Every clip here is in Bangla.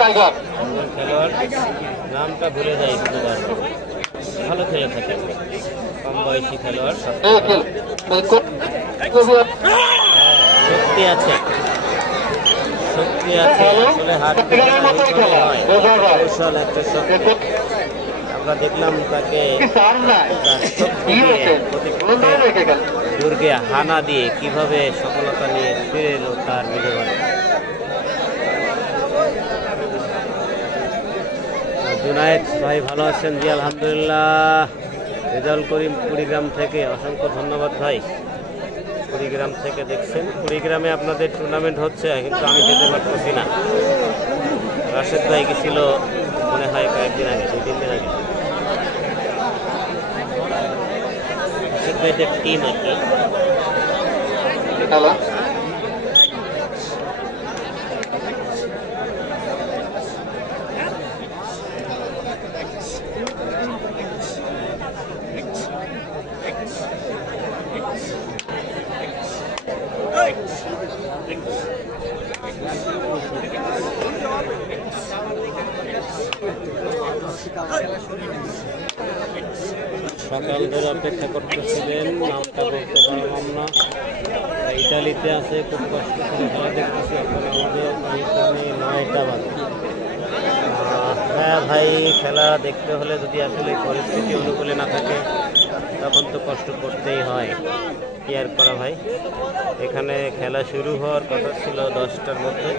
টাইগার খেলোয়াড় নামটা ভুলে যাই দুবার, ভালো খেলে থাকে, কম বয়সী খেলোয়াড়, শক্তি আছে, শক্তি আছে, আসলে হাত কৌশল একটা শক্তি। আমরা দেখলাম তাকে দুর্গে হানা দিয়ে কিভাবে সফলতা নিয়ে ফিরে এলো তার নিজের ঘরে। জুনায়েদ ভাই ভালো আছেন? জি আলহামদুলিল্লাহ। রেজাউল করিম কুড়িগ্রাম থেকে, অসংখ্য ধন্যবাদ ভাই। কুড়িগ্রাম থেকে দেখছেন, কুড়িগ্রামে আপনাদের টুর্নামেন্ট হচ্ছে কিন্তু আমি যেতে পারতেছি না। রাশেদ ভাই গেছিল মনে হয় কয়েকদিন আগে, 2-3 দিন আগে। রাশেদ ভাইদের টিম আর কি। সকাল ধরে অপেক্ষা করতেছিলেন, নামটা বলতে পারলাম না। ইটালিতে আছে, খুব কষ্ট করে খেলা দেখতেছি। এখন আমাদের এখানে 9টা বাজে। হ্যাঁ ভাই, খেলা দেখতে হলে যদি আসলে পরিস্থিতি অনুকূলে না থাকে তখন তো কষ্ট করতেই হয়, কি আর করা ভাই। এখানে খেলা শুরু হওয়ার কথা ছিল 10টার মধ্যে,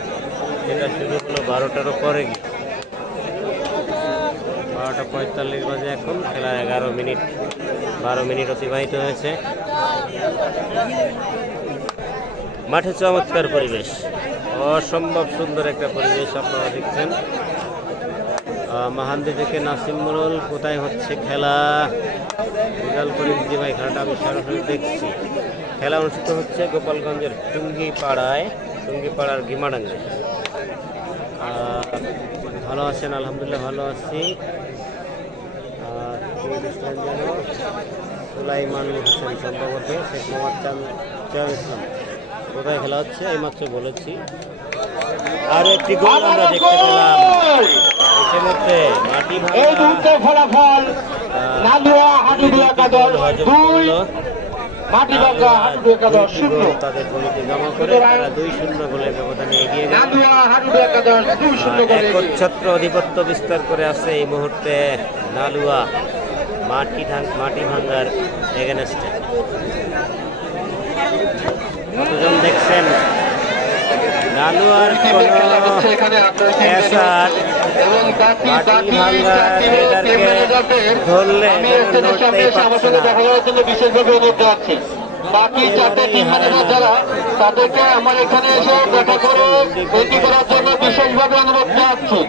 সেটা শুরু হলো 12টারও পরে গিয়ে। 12:45 বাজে এখন, খেলার 12 মিনিট অতিবাহিত হয়েছে। মাঠে চমৎকার পরিবেশ, অসম্ভব সুন্দর একটা পরিবেশ আপনারা দেখছেন। মাহান্দি থেকে নাসিম মোড়ল, কোথায় হচ্ছে খেলা? রেজাউল করিম জি ভাই, খেলাটা আমি সরাসরি দেখছি। খেলা অনুষ্ঠিত হচ্ছে গোপালগঞ্জের টুঙ্গিপাড়ার গিমাডাঙ্গে। ভালো আছেন? আলহামদুলিল্লাহ ভালো আছি। সুলাইমান হোসেন সম্ভবত, শেখ মোহাম্মদ চাঁদ ইসলাম। কোথায় খেলা হচ্ছে এইমাত্র বলেছি। আর একটি গোল আমরা দেখতে পেলাম ইতিমধ্যে। মাটি তাদের গলিতে জমা করে তারা 2-0 গোলের ব্যবধানে এগিয়ে গেল। একচ্ছত্র আধিপত্য বিস্তার করে আছে এই মুহূর্তে নালুয়া মাটি ভাঙ্গার এগেনস্টে। কতজন দেখছেন? নালুয়ার কোন ধরলে বিশেষভাবে অনুরোধ যাচ্ছে। বাকি 4টে টিম ম্যানেজার যারা, তাদেরকে আমার এখানে এসে দেখা করে এন্ট্রি করার জন্য বিশেষভাবে অনুরোধ জানাচ্ছি।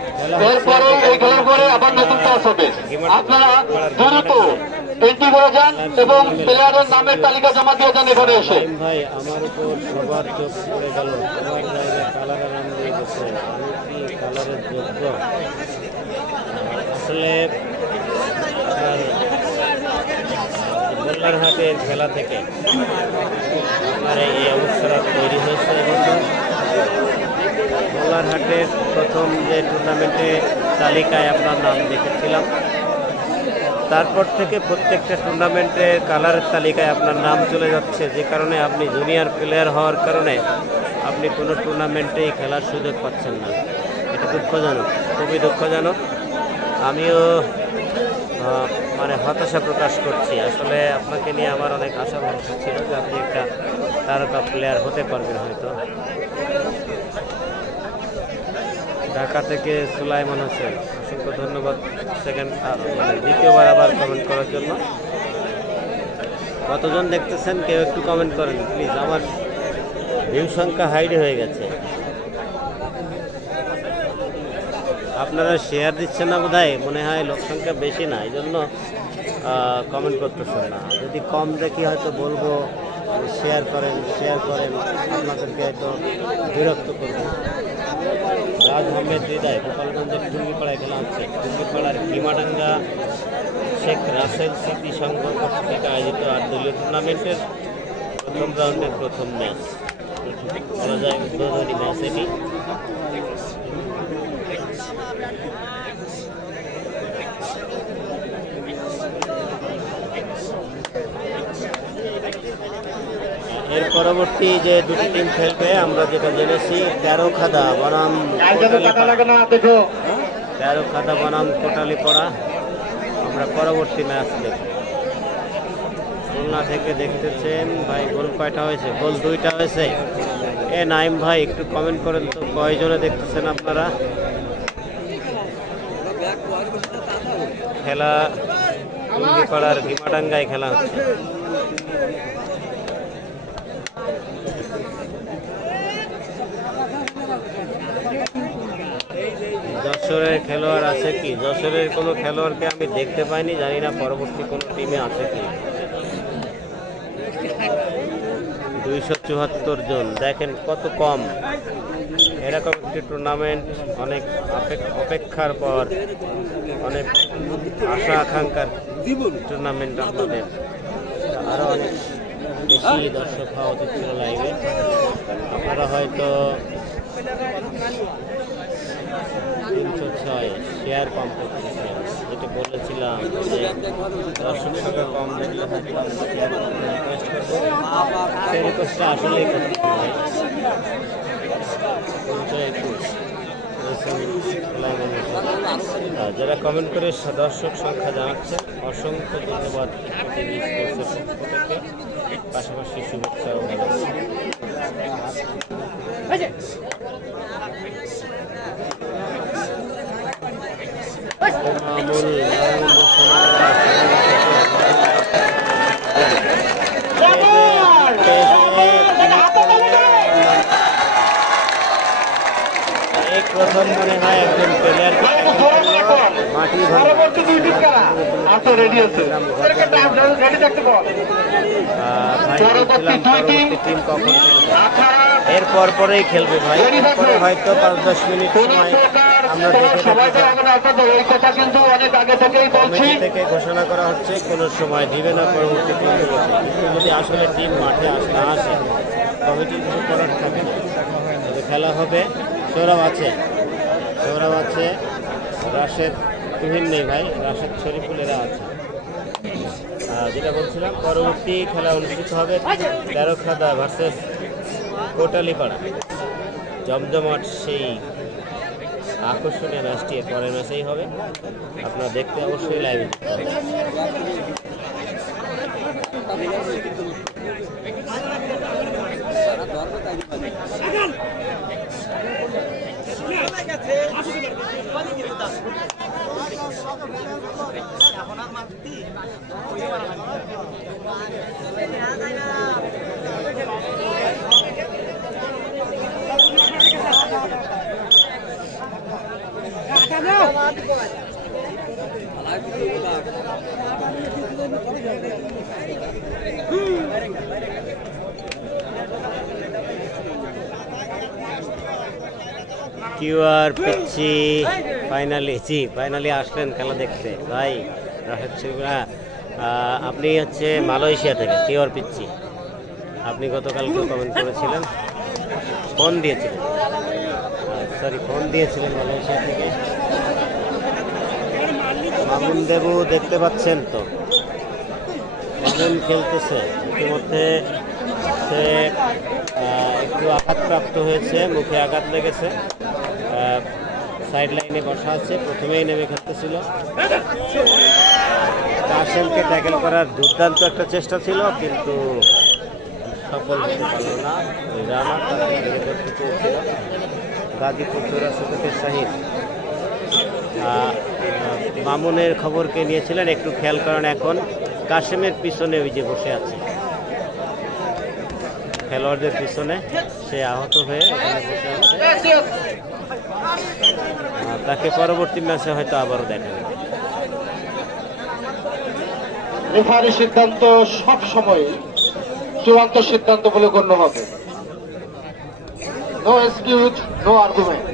এরপরে এই খেলার পরে আবার নতুন টস হবে, আপনারা দ্রুত এন্ট্রি করে যান এবং প্লেয়ারের নামের তালিকা জমা দিয়ে যান এখানে এসে। ভাই আমার উপর সবার চোখ পড়ে গেল, আমার জায়গায় কালারের নাম দিয়ে গেছে, আমি কি কালারের যোগ্য? আসলে মোল্লারহাটের খেলা থেকে আপনার এই অবস্থাটা তৈরি হয়েছে। এবছর মোল্লারহাটের প্রথম যে টুর্নামেন্টে তালিকায় আপনার নাম দেখেছিলাম, তারপর থেকে প্রত্যেকটা টুর্নামেন্টে কালারের তালিকায় আপনার নাম চলে যাচ্ছে, যে কারণে আপনি জুনিয়র প্লেয়ার হওয়ার কারণে আপনি কোনো টুর্নামেন্টেই খেলার সুযোগ পাচ্ছেন না। এটা দুঃখজনক, খুবই দুঃখজনক। আমিও হতাশা প্রকাশ করছি। আসলে আপনাকে নিয়ে আমার অনেক আশা ভরসা ছিল যে আপনি একটা তারকা প্লেয়ার হতে পারবেন হয়তো। ঢাকা থেকে সুলাইমান হোসেন, অসংখ্য ধন্যবাদ দ্বিতীয়বার আবার কমেন্ট করার জন্য। কতজন দেখতেছেন কেউ একটু কমেন্ট করেন প্লিজ, আমার ভিউ সংখ্যা হাইড হয়ে গেছে। আপনারা শেয়ার দিচ্ছেন না বোধহয়, মনে হয় লোক সংখ্যা বেশি না, এই জন্য কমেন্ট করতেছেন না। যদি কম দেখি হয়তো বলবো শেয়ার করেন, আপনাদেরকে হয়তো বিরক্ত করবো। রাজ আহমেদ হৃদয়, গোপালগঞ্জের টুঙ্গিপাড়ায় খেলা হচ্ছে। টুঙ্গিপাড়ার গিমাডাঙ্গা শেখ রাসেল স্মৃতি সংঘ কর্তৃক আয়োজিত 8 দলীয় টুর্নামেন্টের প্রথম রাউন্ডের প্রথম ম্যাচ, বলা যায় উদ্বোধনী ম্যাচ এটি। এর পরবর্তী যে দুটি টিম খেলবে আমরা যেটা জেনেছি তেরোখাদা বনাম তেরোখাদা বনাম কোটালীপাড়া। আমরা পরবর্তী ম্যাচ দেখব। খুলনা থেকে দেখতেছেন ভাই, গোল কয়টা হয়েছে? গোল 2টা হয়েছে। এ নাইম ভাই একটু কমেন্ট করেন তো কয়জনে দেখতেছেন আপনারা? খেলা টুঙ্গিপাড়ার ভীমাডাঙ্গায় খেলা হচ্ছে। যশোরের খেলোয়াড় আছে কি? যশোরের কোনো খেলোয়াড়কে আমি দেখতে পাইনি, জানি না পরবর্তী কোনো টিমে আছে কি। 274 জন, দেখেন কত কম। এরকম একটি টুর্নামেন্ট অনেক অপেক্ষার পর, অনেক আশা আকাঙ্ক্ষার টুর্নামেন্ট। আপনাদের আরও অনেক বেশি দর্শক হওয়া উচিত ছিল লাইভে। আপনারা হয়তো 306 শেয়ার কম করতেছে, যেটা বলেছিলাম যে দর্শক সংখ্যা কম দেখলে হয়তো আমরা শেয়ার রিকোয়েস্ট করবো। সেই রিকোয়েস্টটা আসলেই করতে হয়। 321 যারা কমেন্ট করে দর্শক সংখ্যা জানাচ্ছে অসংখ্য ধন্যবাদ। পাশাপাশি শুভেচ্ছাও জানাচ্ছি। প্রথম মনে হয় একজন প্লেয়ার মাটি টিম কখন এর পরেই খেলবে ভাই। এরপরে হয়তো 5-10 মিনিট সময় আমরা দেখে থেকে ঘোষণা করা হচ্ছে কোনো সময় দিবে না পরবর্তী টিমগুলোতে। যদি আসলে টিম মাঠে না আসে কমিটির কিছু করার থাকে না। তবে খেলা হবে। সৌরভ আছে, রাশেদ তুহিন নেই ভাই, রাশেদ শরীফুলেরা আছে। যেটা বলছিলাম পরবর্তী খেলা অনুষ্ঠিত হবে তেরোখাদা ভার্সেস কোটালীপাড়া। জমজমাট সেই আকর্ষণীয় ম্যাচটি পরের ম্যাচেই হবে। আপনারা দেখতে অবশ্যই লাইভে দেখতে হবে। কিউআর পিচ্ছি ফাইনালি আসলেন খেলা দেখতে ভাই। রাশেদ শরীফ, আপনি হচ্ছে মালয়েশিয়া থেকে। কিউআর পিচ্ছি, আপনি গতকালকে কমেন্ট করেছিলেন, ফোন দিয়েছিলেন মালয়েশিয়া থেকে। মামুন দেবু দেখতে পাচ্ছেন তো, মামুন খেলতেছে। ইতিমধ্যে সে একটু আঘাতপ্রাপ্ত হয়েছে, মুখে আঘাত লেগেছে, সাইড লাইনে বসা আছে। প্রথমেই নেমে খেলতেছিল। কাশেমকে ট্যাকেল করার দুর্দান্ত একটা চেষ্টা ছিল, কিন্তু সফল হতে পারল না। রানা তাকে ধরতে চেয়েছিল। গাজীপুর চৌরাস্তা শাহিদ মামুনের খবরকে নিয়েছিলেন। একটু খেয়াল করেন, এখন কাশেমের পিছনে ওই যে বসে আছে, খেলোয়াড়দের পিছনে সে আহত হয়ে বসে আছে। তাকে পরবর্তী ম্যাচে হয়তো আবারও দেখা যাবে। রেফারি সিদ্ধান্ত সব সময় চূড়ান্ত সিদ্ধান্ত বলে গণ্য হবে। No excuse, no argument.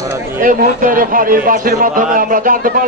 Faraji এই মুহূর্তে রেফারি বাঁশির মাধ্যমে আমরা জানতে পারলাম।